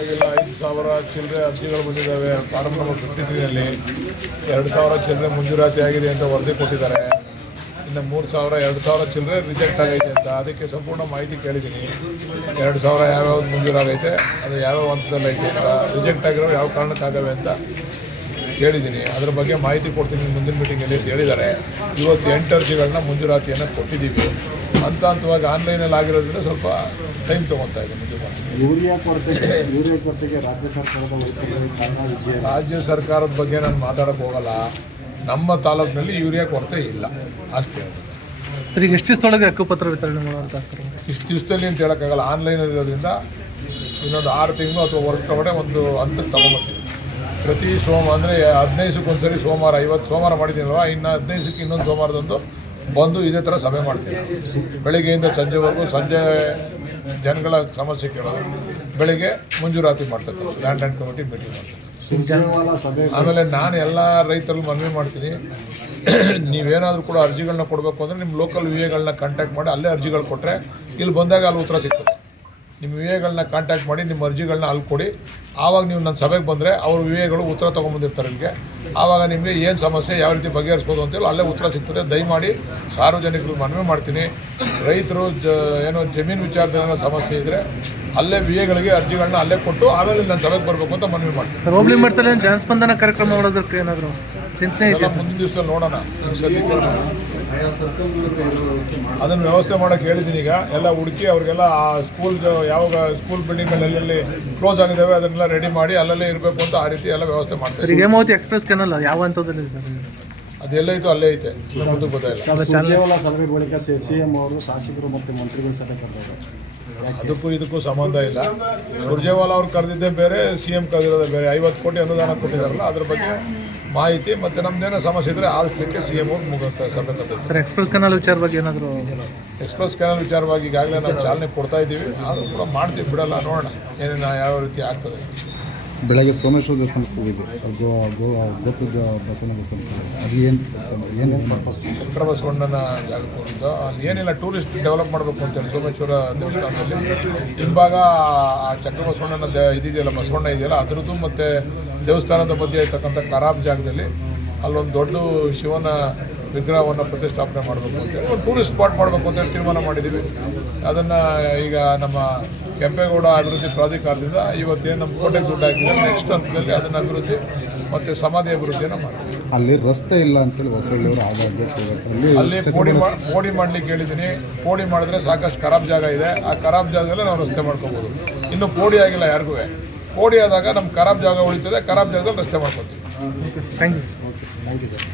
ಆಗಿಲ್ಲ ಐದು ಸಾವಿರ ಚಿಲ್ಲರೆ ಅರ್ಜಿಗಳು ಬಂದಿದ್ದಾವೆ. ಕಾರ್ಯಕ್ರಮ ನಂಬರ್ ಎರಡು ಸಾವಿರ ಚಿಲ್ಲರೆ ಮಂಜೂರಾತಿ ಆಗಿದೆ ಅಂತ ವರದಿ ಕೊಟ್ಟಿದ್ದಾರೆ. ಇನ್ನು ಮೂರು ಸಾವಿರ, ಎರಡು ಸಾವಿರ ಚಿಲ್ಲರೆ ರಿಜೆಕ್ಟ್ ಆಗೈತೆ ಅಂತ ಅದಕ್ಕೆ ಸಂಪೂರ್ಣ ಮಾಹಿತಿ ಕೇಳಿದ್ದೀನಿ. ಎರಡು ಸಾವಿರ ಯಾವ್ಯಾವ್ದು ಮಂಜೂರಾಗೈತೆ, ಅದು ಯಾವ್ಯಾವ ಹಂತದಲ್ಲಿ ಐತೆ ರಿಜೆಕ್ಟ್ ಆಗಿರೋ ಯಾವ ಕಾರಣಕ್ಕಾಗವೆ ಅಂತ ಕೇಳಿದ್ದೀನಿ. ಅದ್ರ ಬಗ್ಗೆ ಮಾಹಿತಿ ಕೊಡ್ತೀನಿ. ಮುಂದಿನ ಮೀಟಿಂಗಲ್ಲಿ ಅಂತ ಹೇಳಿದ್ದಾರೆ. ಇವತ್ತು ಎಂಟು ಅರ್ಜಿಗಳನ್ನ ಮಂಜೂರಾತಿಯನ್ನು ಕೊಟ್ಟಿದ್ದೀವಿ. ಹಂತ ಹಂತವಾಗಿ ಆನ್ಲೈನಲ್ಲಿ ಆಗಿರೋದ್ರಿಂದ ಸ್ವಲ್ಪ ಟೈಮ್ ತೊಗೊತಾ ಇದೆ ಯೂರಿಯಾ ಕೊರತೆಗೆ ಯೂರಿಯಾ ಕೊರತೆಗೆ ರಾಜ್ಯ ಸರ್ಕಾರದ ಕಾರಣ ವಿಜಯ? ರಾಜ್ಯ ಸರ್ಕಾರದ ಬಗ್ಗೆ ನಾನು ಮಾತಾಡೋಕ್ಕೆ ಹೋಗಲ್ಲ. ನಮ್ಮ ತಾಲೂಕಿನಲ್ಲಿ ಯೂರಿಯಾ ಕೊರತೆ ಇಲ್ಲ. ಅಷ್ಟೇ. ಸರ್ ಈಗ ಎಷ್ಟು ದಿವಸದೊಳಗೆ ಹಕ್ಕುಪತ್ರ ವಿತರಣೆ ಮಾಡುವಂತ ಇಷ್ಟು ದಿವಸದಲ್ಲಿ ಅಂತ ಹೇಳೋಕ್ಕಾಗಲ್ಲ. ಆನ್ಲೈನಲ್ಲಿ ಇರೋದ್ರಿಂದ ಇನ್ನೊಂದು ಆರು ತಿಂಗಳು ಅಥವಾ ವರ್ಷ ಒಳಗಡೆ ಒಂದು ಹಂತ ತೊಗೊಂಬರ್ತೀವಿ ಪ್ರತಿ ಸೋಮ ಅಂದರೆ ಹದಿನೈದಕ್ಕೆ ಒಂದ್ಸರಿ ಸೋಮವಾರ, ಐವತ್ತು ಸೋಮವಾರ ಮಾಡಿದ್ದೀನಲ್ವ? ಇನ್ನು ಹದಿನೈದಕ್ಕೆ ಇನ್ನೊಂದು ಸೋಮವಾರದಂದು ಬಂದು ಇದೇ ಥರ ಸಭೆ ಮಾಡ್ತೀನಿ ಬೆಳಿಗ್ಗೆಯಿಂದ ಸಂಜೆವರೆಗೂ ಸಂಜೆ ಜನಗಳ ಸಮಸ್ಯೆ ಕೇಳೋದು. ಬೆಳಿಗ್ಗೆ ಮುಂಜೂರಾತಿ ಮಾಡ್ತಕ್ಕಂಥ ಲ್ಯಾಂಡ್ ಆ್ಯಂಡ್ ಕಮಿಟಿ ಮೀಟಿಂಗ್ ಸಭೆ ಆಮೇಲೆ ನಾನು ಎಲ್ಲ ರೈತರಲ್ಲಿ ಮನವಿ ಮಾಡ್ತೀನಿ. ನೀವೇನಾದರೂ ಕೂಡ ಅರ್ಜಿಗಳನ್ನ ಕೊಡಬೇಕು ಅಂದರೆ ನಿಮ್ಮ ಲೋಕಲ್ ವಿ ಎಗಳನ್ನ ಕಾಂಟ್ಯಾಕ್ಟ್ ಮಾಡಿ ಅಲ್ಲೇ ಅರ್ಜಿಗಳು ಕೊಟ್ಟರೆ ಇಲ್ಲಿ ಬಂದಾಗ ಅಲ್ಲಿ ಉತ್ತರ ಸಿಗ್ತದೆ. ನಿಮ್ಮ ವಿ ಎಗಳನ್ನ ಕಾಂಟ್ಯಾಕ್ಟ್ ಮಾಡಿ ನಿಮ್ಮ ಅರ್ಜಿಗಳನ್ನ ಅಲ್ಲಿ ಕೊಡಿ. ಆವಾಗ ನೀವು ನನ್ನ ಸಭೆಗೆ ಬಂದರೆ ಅವರು ವಿವೇಗಳು ಉತ್ತರ ತೊಗೊಂಬಂದಿರ್ತಾರೆ ನಿಮಗೆ. ಆವಾಗ ನಿಮಗೆ ಏನು ಸಮಸ್ಯೆ, ಯಾವ ರೀತಿ ಬಗೆಹರಿಸ್ಬೋದು ಅಂತೇಳಿ ಅಲ್ಲೇ ಉತ್ತರ ಸಿಗ್ತದೆ. ದಯಮಾಡಿ ಸಾರ್ವಜನಿಕರು ಮನವಿ ಮಾಡ್ತೀನಿ. ರೈತರು ಜ, ಏನೋ ಜಮೀನು ವಿಚಾರದಲ್ಲಿ ಸಮಸ್ಯೆ ಇದ್ದರೆ ಅಲ್ಲೇ ವಿ ಎಗಳಿಗೆ ಅರ್ಜಿಗಳನ್ನ ಅಲ್ಲೇ ಕೊಟ್ಟು ಆಮೇಲೆ ನನ್ನ ಸಭೆಗೆ ಬರಬೇಕು ಅಂತ ಮನವಿ ಮಾಡ್ತೀನಿ. ಜನಸ್ಪಂದನ ಕಾರ್ಯಕ್ರಮ ಮಾಡೋದಕ್ಕೆ ಏನಾದರೂ ಚಿಂತನೆ ಇದೆ ಮುಂದಿನ ದಿವಸ ನೋಡೋಣ. ಅದನ್ನು ವ್ಯವಸ್ಥೆ ಮಾಡೋಕೆ ಹೇಳಿದ್ದೀನಿ ಈಗ. ಎಲ್ಲ ಹುಡುಕಿ ಅವ್ರಿಗೆಲ್ಲ ಆ ಸ್ಕೂಲ್ ಯಾವಾಗ ಸ್ಕೂಲ್ ಬಿಲ್ಡಿಂಗ್ಗಳೆಲ್ಲಿ ಕ್ಲೋಸ್ ಆಗಿದ್ದಾವೆ ಅದನ್ನೆಲ್ಲ ರೆಡಿ ಮಾಡಿ ಅಲ್ಲಲ್ಲೇ ಇರಬೇಕು ಅಂತ ಆ ರೀತಿ ಎಲ್ಲ ವ್ಯವಸ್ಥೆ ಮಾಡ್ತಾರೆ ಹೇಮಾವತಿ ಎಕ್ಸ್ಪ್ರೆಸ್ ಕೆನಲ್ ಯಾವ ಹಂತದಲ್ಲಿ ಸರ್? ಇತ್ತು ಅಲ್ಲೇ ಐತೆ. ಸಲಹೆ ಗೊತ್ತಾಯಿಲ್ಲ ಸಭೆ ಬಳಿಕ ಸಿ ಎಂ ಅವರು ಶಾಸಕರು ಮತ್ತು ಮಂತ್ರಿಗಳು ಸಭೆ ಕರೆದರು ಅದಕ್ಕೂ ಇದಕ್ಕೂ ಸಂಬಂಧ ಇಲ್ಲ. ಸುರ್ಜೇವಾಲಾ ಅವ್ರು ಕರೆದಿದ್ದೇ ಬೇರೆ ಸಿ ಎಂ ಕರೆದಿರೋದೇ ಬೇರೆ. ಐವತ್ತು ಕೋಟಿ ಅನುದಾನ ಕೊಟ್ಟಿದ್ದಾರಲ್ಲ ಅದ್ರ ಬಗ್ಗೆ ಮಾಹಿತಿ ಮತ್ತು ನಮ್ದೇನೋ ಸಮಸ್ಯೆ ಇದ್ದರೆ ಆಲಿಸ್ಲಿಕ್ಕೆ ಸಿ ಎಂ ಅವ್ರು ಮುಗುತ್ತೆ ಸಭೆ ಸರ್ ಎಕ್ಸ್ಪ್ರೆಸ್ ಕೆನಲ್ ವಿಚಾರ ಬಗ್ಗೆ ಏನಾದರೂ ಎಕ್ಸ್ಪ್ರೆಸ್ ಕೆನಲ್ ವಿಚಾರವಾಗಿ ಈಗಾಗಲೇ ನಾವು ಚಾಲನೆ ಕೊಡ್ತಾ ಇದ್ದೀವಿ. ಆದರೂ ಕೂಡ ಮಾಡ್ತೀವಿ ಬಿಡಲ್ಲ ನೋಡೋಣ ಏನೇನು ಯಾವ ರೀತಿ ಆಗ್ತದೆ. ಬೆಳಗ್ಗೆ ಸೋಮೇಶ್ವರ ದೇವಸ್ಥಾನಕ್ಕೆ ಹೋಗಿದ್ದೆ. ಗೋ ಗೋ ಗೋಪುರ ಬಸವನ ದೇವಸ್ಥಾನಕ್ಕೆ ಅದು ಏನು ಏನು ಪರ್ಪಸ್? ಚಕ್ರ ಬಸವಣ್ಣನ ಜಾಗಕ್ಕೆ ಹೋಗಿದ್ದು. ಅಲ್ಲಿ ಏನಿಲ್ಲ ಟೂರಿಸ್ಟ್ ಡೆವಲಪ್ ಮಾಡಬೇಕು ಅಂತೇಳಿ ಸೋಮೇಶ್ವರ ದೇವಸ್ಥಾನದಲ್ಲಿ. ಹಿಂಭಾಗ ಆ ಚಕ್ರ ಬಸವಣ್ಣನ ದ, ಇದಿದೆಯಲ್ಲ, ಬಸವಣ್ಣ ಇದೆಯಲ್ಲ, ಅದರದ್ದು ಮತ್ತು ದೇವಸ್ಥಾನದ ಮಧ್ಯೆ ಇರ್ತಕ್ಕಂಥ ಖರಾಬ್ ಜಾಗದಲ್ಲಿ ಅಲ್ಲೊಂದು ದೊಡ್ಡ ಶಿವನ ವಿಗ್ರಹವನ್ನು ಪ್ರತಿಷ್ಠಾಪನೆ ಮಾಡಬೇಕು ಅಂತೇಳಿ ಒಂದು ಟೂರಿಸ್ಟ್ ಸ್ಪಾಟ್ ಮಾಡಬೇಕು ಅಂತೇಳಿ ತೀರ್ಮಾನ ಮಾಡಿದ್ದೀವಿ. ಅದನ್ನು ಈಗ ನಮ್ಮ ಕೆಂಪೇಗೌಡ ಅಭಿವೃದ್ಧಿ ಪ್ರಾಧಿಕಾರದಿಂದ ಇವತ್ತೇನು ನಮ್ಮ ಕೋಟೆ ದುಡ್ಡು ಹಾಕಿದ್ರೆ ನೆಕ್ಸ್ಟ್ ಹಂತದಲ್ಲಿ ಅದನ್ನು ಅಭಿವೃದ್ಧಿ ಮತ್ತು ಸಮಾಧಿ ಅಭಿವೃದ್ಧಿಯನ್ನು ಮಾಡ್ತೀವಿ. ಅಲ್ಲಿ ರಸ್ತೆ ಇಲ್ಲ ಅಂತೇಳಿ ಹೊಸಳ್ಳಿಯವರು ಆಗಾಗ್ಗೆ ಅಲ್ಲಿ ಅಲ್ಲಿ ಪೋಡಿ ಮಾಡಿ ಪೋಡಿ ಮಾಡ್ಲಿಕ್ಕೆ ಹೇಳಿದ್ದೀನಿ. ಪೋಡಿ ಮಾಡಿದ್ರೆ ಸಾಕಷ್ಟು ಖರಾಬ್ ಜಾಗ ಇದೆ. ಆ ಖರಾಬ್ ಜಾಗದಲ್ಲೇ ನಾವು ರಸ್ತೆ ಮಾಡ್ಕೋಬೋದು. ಇನ್ನು ಪೋಡಿ ಆಗಿಲ್ಲ ಯಾರಿಗೂ. ಪೋಡಿ ಆದಾಗ ನಮ್ಮ ಖರಾಬ್ ಜಾಗ ಉಳಿತದೆ ಖರಾಬ್ ಜಾಗದಲ್ಲಿ ರಸ್ತೆ ಮಾಡ್ಕೊತೀವಿ. Thank you thank you sir